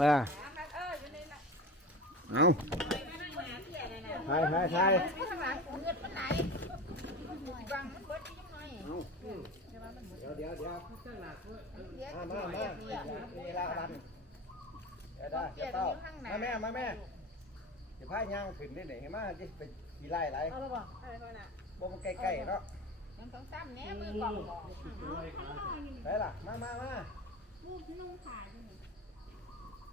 ว่าเอาถ่ายถ่ายถ่ายเดี๋ยวเดี๋ยวเดี๋ยวมามามาเวลาวันเดี๋ยวได้เดี๋ยวเต้ามาแม่มาแม่เดี๋ยวพายย่างขึ้นได้ไหนมาดิไปขี่ไล่ไรบ่มันใกล้ๆเนาะไปล่ะมามามาอ่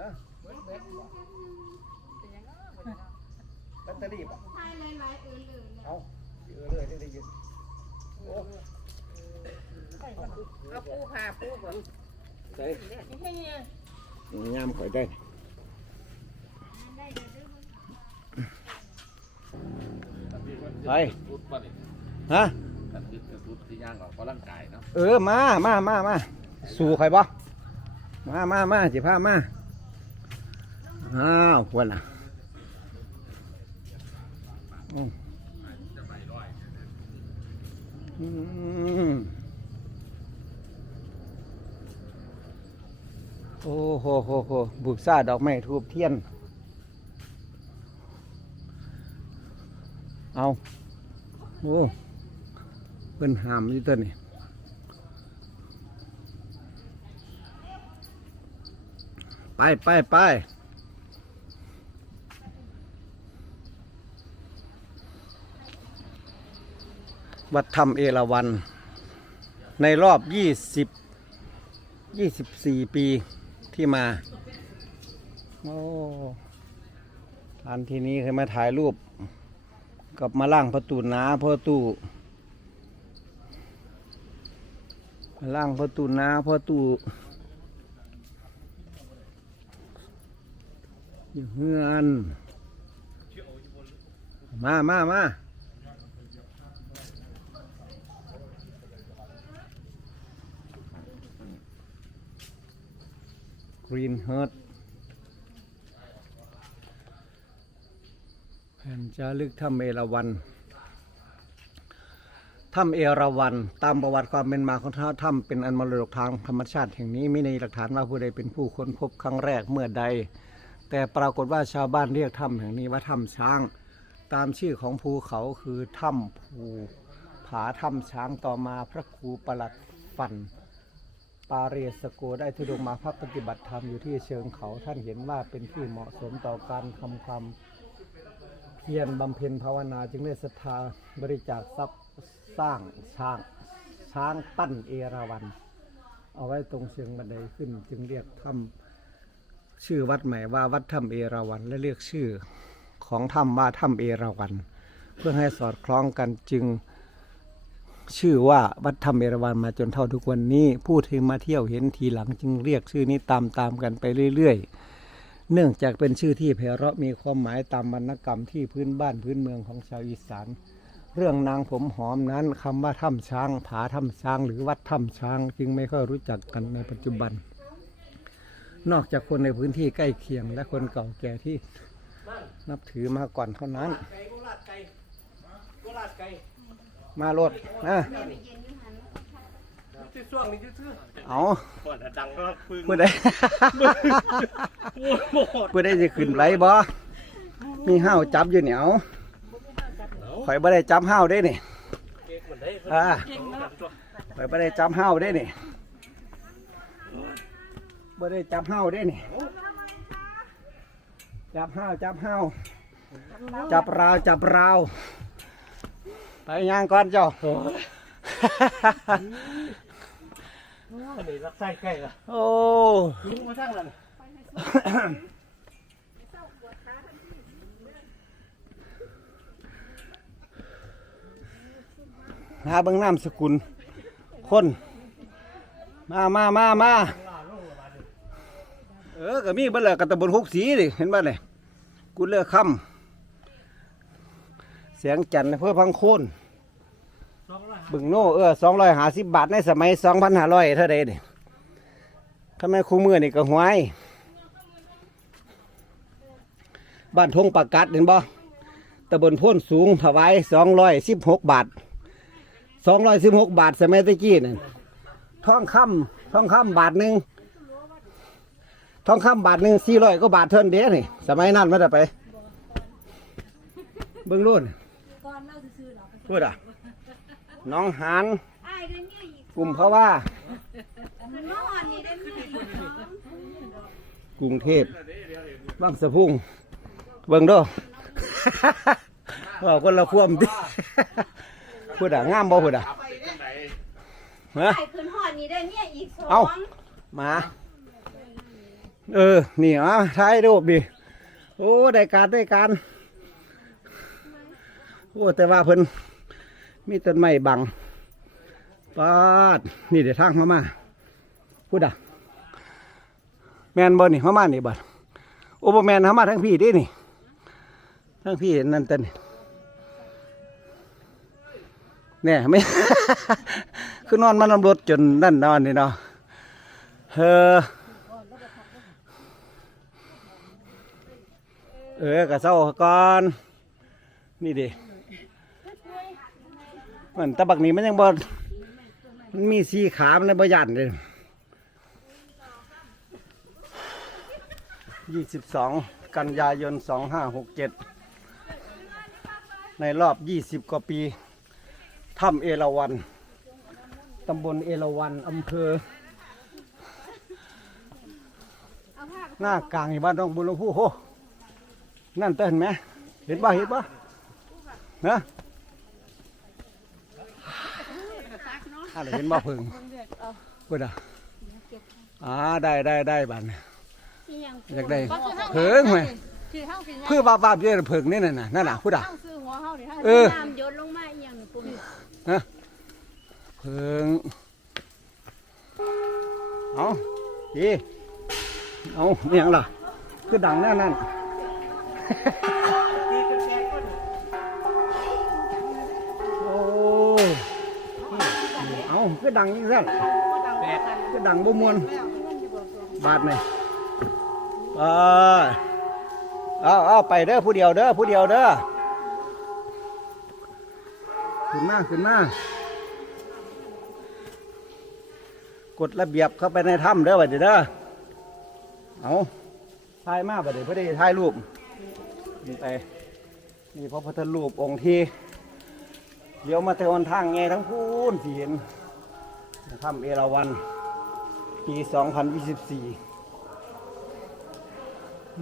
ฮะแบตเตอรี่ป่ะเอาสิเออเลยได้ยินโอ้เอาปูผ่าปูบ่ใส่ยามข่อยได้ไปรุดมาดิฮะกันยึดกระรุดที่ย่างออกกำลังกายเนาะเออ มา มา มา มา สู่ใครบ่มา มา มาสิพามา อ้าวควรอะอืมโอ้โหโหโหบุกซาดอกไม้ทูบเทียน เอา โอ้เพิ่นหามอยู่ตัวนี่ไปไปไป วัดธรรมเอราวัน ในรอบยี่สิบยี่สิบสี่ปีที่มา โอ้อันที่นี้เคยมาถ่ายรูป กับมาล่างประตูน้าพ่อตู้มาล่างประตูน้าพ่อตู้อยู่เฮือนมามามา รีนเฮิร์ตแผ่นจารึกถ้ำเอราวันถ้ำเอราวันตามประวัติความเป็นมาของถ้ำเป็นอันมรดกทางธรรมชาติแห่งนี้ไม่ในหลักฐานว่าผู้ใดเป็นผู้ค้นพบครั้งแรกเมื่อใด แต่ปรากฏว่าชาวบ้านเรียกถ้ำแห่งนี้ว่าถ้ำช้าง ตามชื่อของภูเขาคือถ้ำภูผาถ้ำช้างต่อมาพระครูประหลัดฟัน ปาเรสโกได้ทุดงมาพักปฏิบัติธรรมอยู่ที่เชิงเขาท่านเห็นว่าเป็นที่เหมาะสมต่อการทำความเพียรบำเพ็ญภาวนาจึงได้ศรัทธาบริจาคทรัพย์สร้างช้างช้างปั้นเอราวัณเอาไว้ตรงเชิงบันไดขึ้น จึงเรียกถ้ำชื่อวัดใหม่ว่าวัดถ้ำเอราวัณและเรียกชื่อของถ้ำว่าถ้ำเอราวัณเพื่อให้สอดคล้องกันจึง ชื่อว่าวัดธรรมเอราวัณมาจนเท่าทุกวันนี้ ผู้ที่มาเที่ยวเห็นทีหลังจึงเรียกชื่อนี้ตามตามกันไปเรื่อย ๆ เนื่องจากเป็นชื่อที่ไพเราะมีความหมายตามวรรณกรรมที่พื้นบ้านพื้นเมืองของชาวอีสานเรื่องนางผมหอมนั้นคำว่าถ้ำช้างผาถ้ำช้าง หรือวัดถ้ำช้าง จึงไม่ค่อยรู้จักกันในปัจจุบัน นอกจากคนในพื้นที่ใกล้เคียงและคนเก่าแก่ที่นับถือมาก่อนเท่านั้น มาโลดนะที่ช่วงนี้ชื่อเอาก่อนดังก็ปึ้งผู้ใดผู้ใดจะขึ้นไรบ่มีห้าวจับอยู่เหนียวข่อยบ่ได้จับห้าวได้นี่อ่าข่อยบ่ได้จับห้าวได้นี่บ่ได้จับห้าวได้นี่ จับห้าวจับห้าวจับราวจับราว ไปย่างก่อนเจ้านี่รักใส่ใกล้ละโอ้ทิ้งมาสร้างแล้วหาเบิ่งน้ำสกุล คน มามามามาโเออก็มีเบิ่ละกับตะบนหกสีดิเห็นบ่เนี่ยกุเลือกค่ำ เสียงจันทร์อำเพื่อพังโคนสองร้อยบึงโน่เออสองร้อยห้าสิบบาทในสมัยสองพันห้าร้อยเท่าใดดิทำไมคู่มือนี่ก็หวย บ้านทงปากกัดเห็นบ่ตะบนพ้นสูงถวายสองร้อยสิบหกบาทสองร้อยสิบหกบาทสมัยตะกี้นี่ทองคำทองคำบาทหนึ่งทองคำบาทหนึ่งสี่ร้อยก็บาทเท่านั้นเด้นี่สมัยนั้นไม่ได้ไป เบิ่งรุ่น พูดอะน้องหานอ้ายได้เนี่ยอีกกลุ่มเพราะว่ามันเมื่อวานนี้ได้เนี่ยอีกน้องกรุงเทพบางสะพุงเบิ่งเด้อว่าคนละควมดิพูดอะงามบ่พูดอะฮะอ้ายคืนหอดนี้ได้เนี่ยอีกสองเอ้ามา เออ นี่อะถ่ายรูปดิโอ้ ได้การได้การ โอ้ แต่ว่าเพิ่น มีต้นไม้บังปาดนี่เดี๋ยวทางมามาพูดอะแมนบอนี่มามานี่บัดโอ้บ่แมนเขามาทั้งพี่ดินี่ทั้งพี่นั่นเต้นเนี่ยไม่ คือนอนมานำรถจนนั่นนอนนี่เนาะเออเออกะเศร้าก่อน นี่ดิ มันตะบักนี้มันยังบอมันมีสีขา มันเลยบ่ยันเลยยี่สิบสองกันยายนสองห้าหกเจ็ดในรอบยี่สิบกว่าปีถ้ำเอราวันตำบลเอราวันอำเภอ หน้ากลางในบ้านน้องบุญหลวงพูโหนั่นเต้นไหม เห็นบ่เห็นบ่นะ อะไรเห็นบ่เพึ่งกูด่ะอ่าได้ได้ได้บ้านเนี่ยอยากได้เพึ่งไหมคือห้างสิเพื่อว่าว่าเยอะเพึ่งนี่น่ะนะนั่นน่ะพูดอะห้างซื้อหัวเฮานี่ห้างเออน้ำหยดลงมาอีกอย่างหนึ่งปุ่มเพึ่งเอาดีเอาเนียงล่ะคือดังแน่นั่น คือดังยิ่งสั่นแปดคือดังบ่มวนบาทไหมไปเอาเอาไปเด้อผู้เดียวเด้อผู้เดียวเด้อขึ้นมาขึ้นมากฎระเบียบเข้าไปในถ้ำเด้อบัดนี้เด้อเอาถ่ายมาบัดนี้เพื่อได้ถ่ายรูปนี่ไปนี่พระพุทธรูปองค์ที่เลี้ยวมาแต่หนทางไงทั้งพูนสิเห็น ถ้ำเอราวัณปี 2024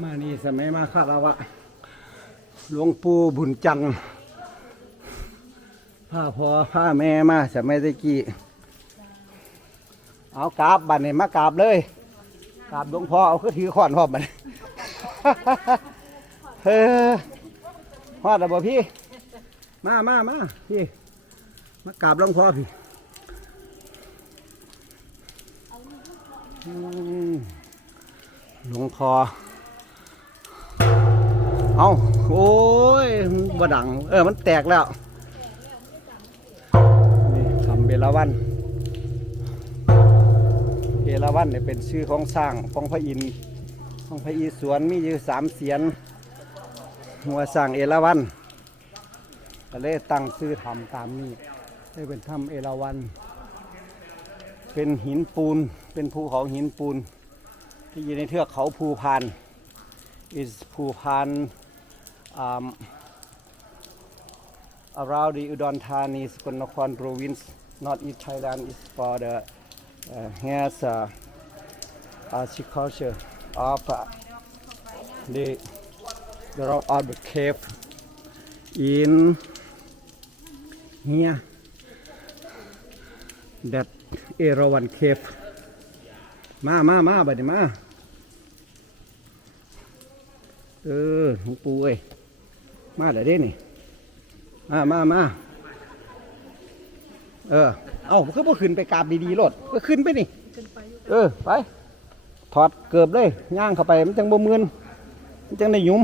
มานี่สมัยมาคาราวะหลวงปู่บุญจันทร์พาพ่อพาแม่มาสมัยตะกี้เอากราบบัดนี้มากราบเลยกราบหลวงพ่อเอาคือถือขอนพ่อบัดนี้เฮ้อฮอดแล้วบ่พี่ มามามาพี่ มากราบหลวงพ่อพี่อืม หลวงพ่อเอาโอ้ยบดัง เออ มันแตกแล้ว นี่ทำเบลาวันเอราวันเนี่ยเป็นชื่อของสร้างของพระอินทร์ของพระอีสวนมีอยู่สามเสียน หัวสร้างเอราวันก็เลยตั้งชื่อทำตามนี้ได้เป็นถ้ำเอราวัน เป็นหินปูน เป็นภูเขาหินปูน ที่อยู่ในเทือกเขาภูพาน is ภูพาน um, around the Udon Thani, Sukarnakhon province, not East Thailand, is for the uh, here's uh, agriculture of uh, the the rock of the cave in here that Erawan cave มามามาบัดนี้มา เออหลวงปู่เอ้ย มาเดี๋ยวนี้นี่ มามามาเออ เอ้าคือบ่ขึ้นไปกราบดีๆรถก็ขึ้นไปนี่ เออ ไป ถอดเกือบเลย ย่างเข้าไป มันจังบ่มืนมันจังได้ยุ่ม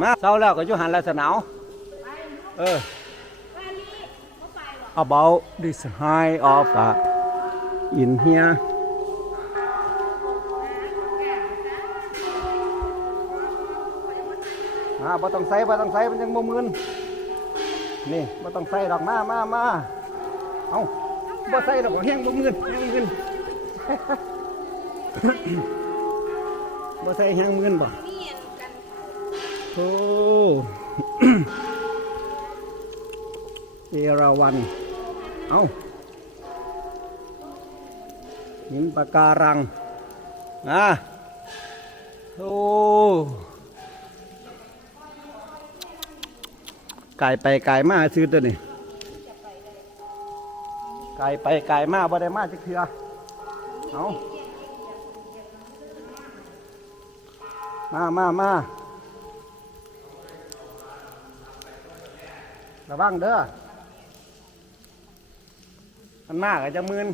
มาเศร้าแล้วก็อยู่หันแล้วสนาวเออ about this high of uh, in here. À, bắt tông say, bắt tông say, bắt tông mông mươn. Nè, bắt tông say đọc ma, ma, ma. Không, bắt say đọc hang mông mươn, hang mươn. bắt say hang mươn bỏ. Ô, oh. เอราวัน เอา้า หินปะการังนะโอ้ไก่ไปไก่มาซื้อตัวนี้ไก่ไปไก่มาบ่ได้มาจักเทื่อเอามามามาระวังเด้อมันมากอาจจะมืน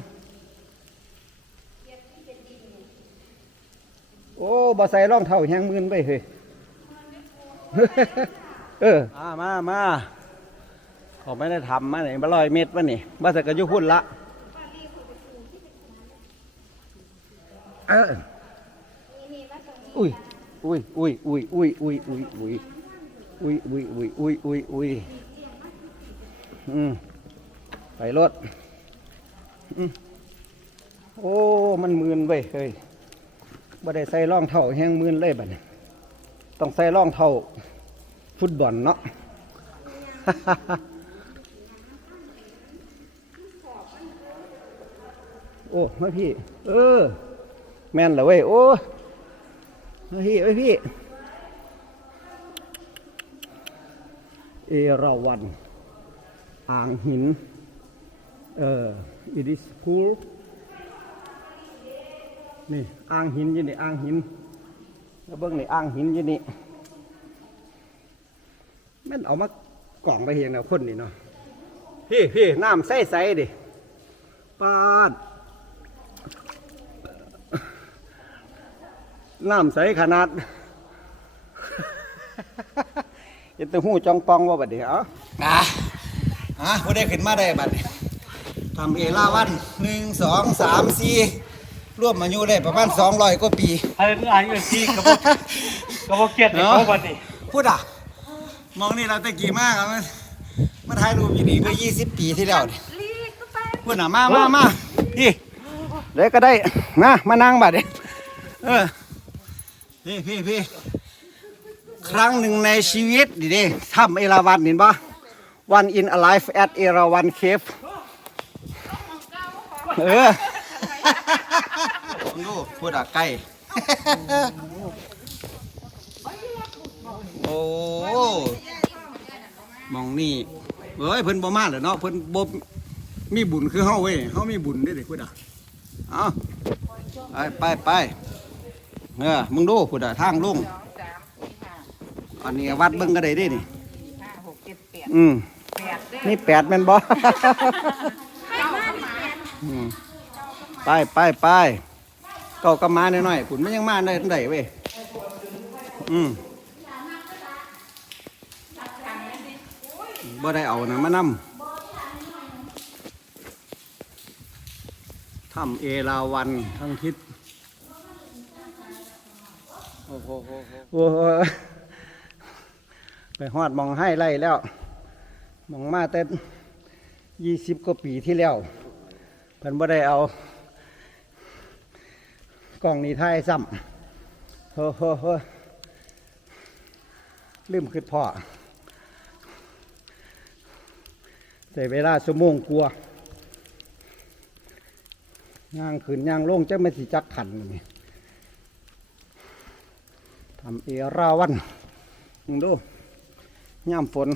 โอ้ บ่ใส่รองเท้าแหงมืนไปเฮ้ยเออมามามาเขาไม่ได้ทำมาไหนมาลอยเม็ดวะนี่มาใส่กระยุพุ่นละเอออุ้ยอุ้ยอุ้ยอุ้ยอุ้ยอุ้ยอุ้ยอุ้ยอุ้ยอุ้ยอุ้ยอุ้ยอุ้ยอุ้ยอืมไปรถอืมโอ้ มันมืนเว้ยเฮ้ย บ่ได้ใส่รองเท้าแห้งมื่นเลยบัดนี้ต้องใส่รองเท้าฟุตบอลเนาะโอ้ไม่พี่ เออ แม่นเหรอเว้ยโอ้ไม่พี่ไม่พี่ เอราวัน อ่างหิน เออ it is cool นี่อ่างหินยี่นี่อ่างหินแล้วเบิ้งนี่อ่างหินยี่นี่แม่นเอามากล่องไปเฮียงแนวคนนี่เนาะพี่พี่น้ำใสใสดิปาดน้ำใสขนาดเห็นแตัวหูจองปองว่าบัดเดี๋ยวอะอะพอได้ขึ้นมาได้บัดทำเอลาวันหนึ่งสองสามสี่ ร่วมมาอยู่ได้ประมาณสองร้อยกว่าปีอะไรนี่อ่านอยู่ที่กระบอกกระบอกเกียรติเขาบัดนี้พูดอะ มองนี่เราตะกี้มากครับมันมันถ่ายรูปอยู่นี่เมื่อยี่สิบปีที่แล้วนี่ลีกก็ไปพูดอะมามามาพี่เดี๋ยวก็ได้นะมานั่งบัดเดเออพี่พี่พี่ครั้งหนึ่งในชีวิตดิเด้ถ้ำเอราวัณเห็นปะ One in a life at เอราวัณ cave เออ ดูพูดอะใกล้โอ้มองนี่เอ้ยเพิ่นบ่มาเลยเนาะเพิ่นบ่มีบุญคือเฮาเว้ยเฮามีบุญเด้เด็กพุ่นอะเอาไปไปไปเออมึงดูพุ่นอะทางลงอันนี้วัดเบิ่งก็ได้เด้นี่ห้าหกเจ็ดแปดอืมแปดเด้นี่แปดแม่นบ่อืมไปไปไปเก่ากำมาหน่อยๆผุนมันยังมาได้ทั้งใดเว้ยอืมบ่ได้เอานะมานำถ้ำเอราวันทั้งทิศโอ้โหโอ้โหไปฮอดมองให้ไล่แล้ว มองมาแต่ยี่สิบกว่าปีที่แล้วเพิ่นบ่ได้เอา กล้องนี้ถ่ายซ้ำโอ้โหโหลืมคิดพ่อใส่เวลาชั่วโมงกลัวย่างขึ้นย่างลงจะไม่สิจักขันนี่ทำเอราวันมึงดูย่ำฝน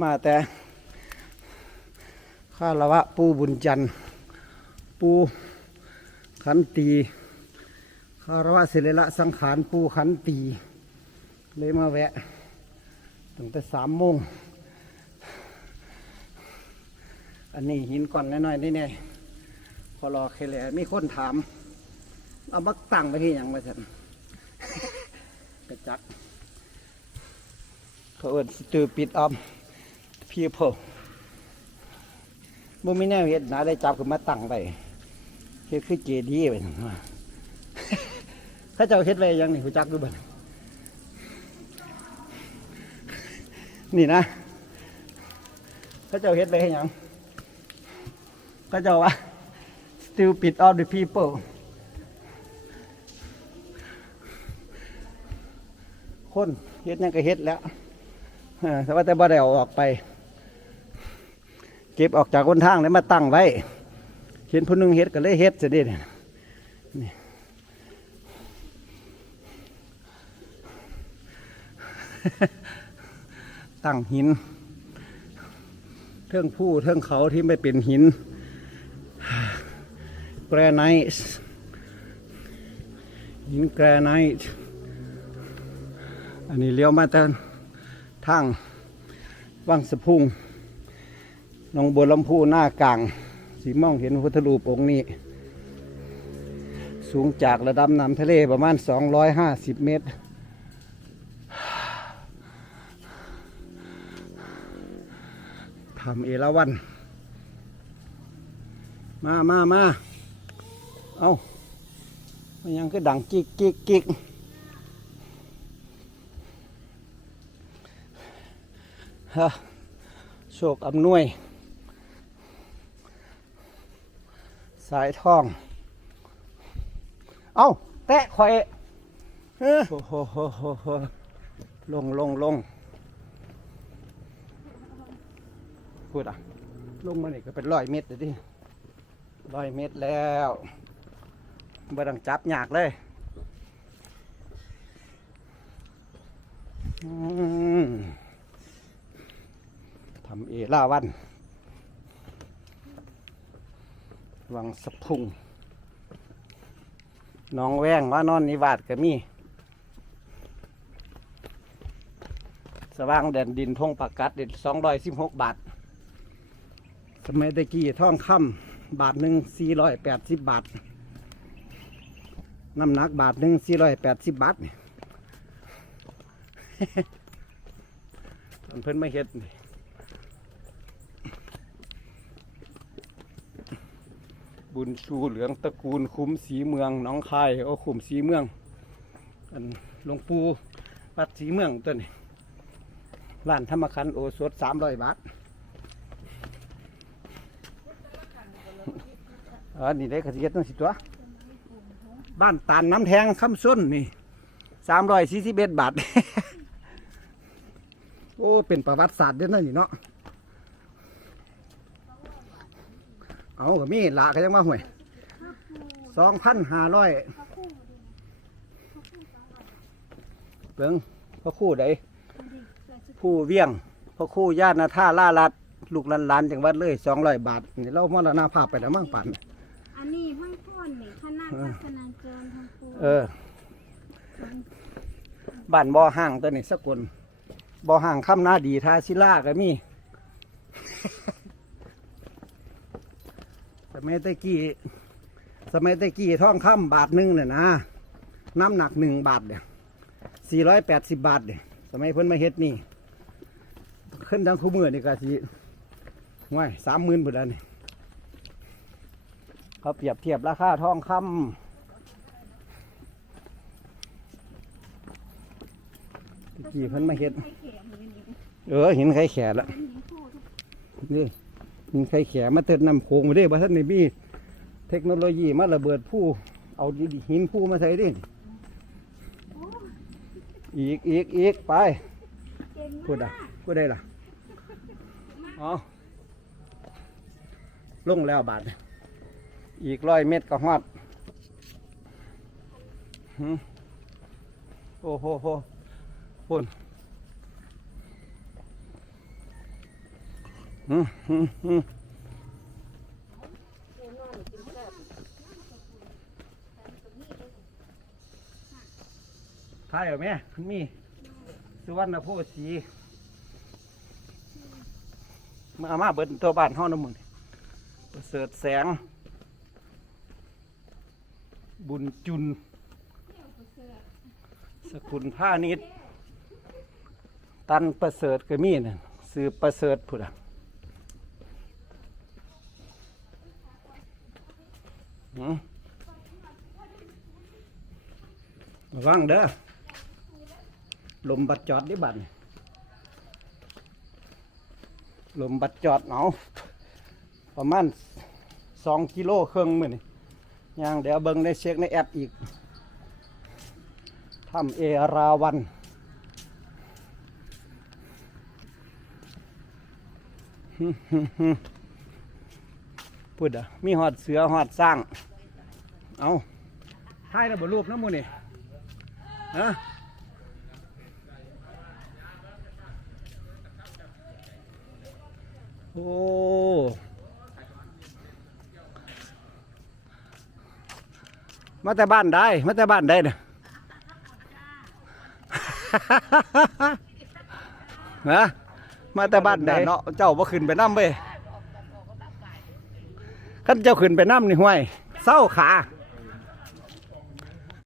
มาแต่ข้าละวะปูบุญจันทร์ ปูขันตีคารวะศิริละสังขารปูขันตี เลยมาแวะตั้งแต่สามโมงอันนี้หินก่อนน้อยๆนี่แน่พอรอเคลมีคนถาม เอาบักตั้งไปที่ยังมาสันกระจักเขาเอิ้น stupid of people บ่มีแนวเฮ็ดนะได้จับขึ้นมาตั้งไป เฮ็ดคือเจดีย์ไปนั่นว่าเขาเจ้าเฮ็ดไว้ยังนี่รู้จักดูบ่นี่นะเขาเจ้าเฮ็ดไว้ให้หยังเขาเจ้าว่า stupid of the people คนเฮ็ดยังก็เฮ็ดแล้วแต่ว่าแต่บ่ได้เอาออกไป เก็บออกจากคนทางแล้วมาตั้งไว้ เห็นผู้หนึงเฮ็ดก็เลยเฮ็ดเสียดินี่ตั้งหิน เทิงผู้เทิงเขาที่ไม่เป็นหิน แกรไนต์หินแกรไนต์อันนี้เลี้ยวมาแต่ทางวังสะพุงหนองบัวลำพูหน้ากลาง สีมองเห็นพุทธรูปองค์นี้ สูงจากระดับน้ำทะเลประมาณ 250 เมตร ทำเอราวัน มามามาเอามันยังก็ดังกิกกิกกิกฮะโชคอำนวย สายทอง เอาแตะข่อยเอ้อโอ้โหลงลงลงพูดอะ ลงมานี่ก็เป็นร้อยเมตรเลยดิร้อยเมตรแล้วบ่ต้องจับยากเลยทำเอล่าวัน วังสะพุงน้องแวงว่านอนนิวาดก็มี สว่างแดนดินทงปากกัดเด็ดสองร้อยสิบหกบาท สมัยตะกี้ท่องคำบาทหนึ่งสี่ร้อยแปดสิบบาท น้ำหนักบาทหนึ่งสี่ร้อยแปดสิบบาทนี่ตอนเพิ่นไม่เฮ็ดนี่ บุญชูเหลืองตระกูลคุ้มสีเมืองน้องคายโอ้คุ้มสีเมืองอันหลวงปู่วัดสีเมืองตัวนี้ร้านธรรมคันโอสถสามร้อยบาทเออนี่ได้กระเทียตั้งสิตัว บ้านตานน้ำแทงคำส้นนี่สามร้อยสี่สิบเอ็ดบาท โอ้ เป็นประวัติศาสตร์เด้อนั่นนี่เนาะ เอาก็มีละก็ยังมาห่วยสองพันห้าร้อยเบิ่งพ่อคู่ใดผู้เวียงพ่อคู่ญาตินาท่าล่าลัด ลูกหลานๆจังหวัดเลยสองร้อยบาทนี่เรามรณภาพไปแล้วมั่งปันอันนี้ห้องพ่นนี่คณะพัฒนาเจริญทางปูเออบ้านบ่อห่างตัวนี้สกุลบ่อห่างคำหน้าดีทาศิลาก็มี มัยตะกี้ สมัยตะกี้ท่องคำบาทหนึ่งเนี่ยนะ น้ำหนักหนึ่งบาทเนี่ยสี่ร้อยแปดสิบบาทเนี่ยสมัยเพิ่นมาเฮ็ดนี่ ขึ้นทั้งคู่มือนี่ก็สิง่ายสามหมื่นบุดแล้วนี่เขาเปรียบเทียบราคาทองคำตะกี้เพิ่นมาเฮ็ด เออเห็นไข่แข่แล้วนี่ เห็นไข่แขมาเติมน้ำโขงมาได้บ่ท่านนี่มีเทคโนโลยีมาระเบิดผู้เอาหินผู้มาใส่ดิอีกอีกอีกไปพูดอะพูดได้ล่ะอ๋อลงแล้วบาทอีกร้อยเมตรก็ฮอดหึโอ้โหโหพุ่นอืมอืมอืม ถ่ายเอาไหมมันมีสุวรรณภูสีมามาเบิดตัวบ้านห้องน้ำมึงนี่ประเสริฐแสง บุญจุน สกุลผ้านิด ตันประเสริฐก็มีน่ะซื้อประเสริฐพุทธะหืม ระวังเด้อ ลมบัดจอดได้บัดนี่ลมบัดจอดเอาประมาณสองกิโลครึ่งมือนี่ย่างเดี๋ยวเบิ่งได้เช็คในแอปอีกถ้ำเอราวันฮึ พูดอะมีหอดเสือหอดสร้าง เอาถ่ายแล้วบรูปน้ำมูนี่ฮะโอ้มาแต่บ้านได้ มาแต่บ้านได้นะฮะมาแต่บ้านได้เนาะ เจ้าบ่ขึ้นไปน้ำเว้ย ขันเจ้าขึ้นไปน้ำนี่ห้วยเศร้าขา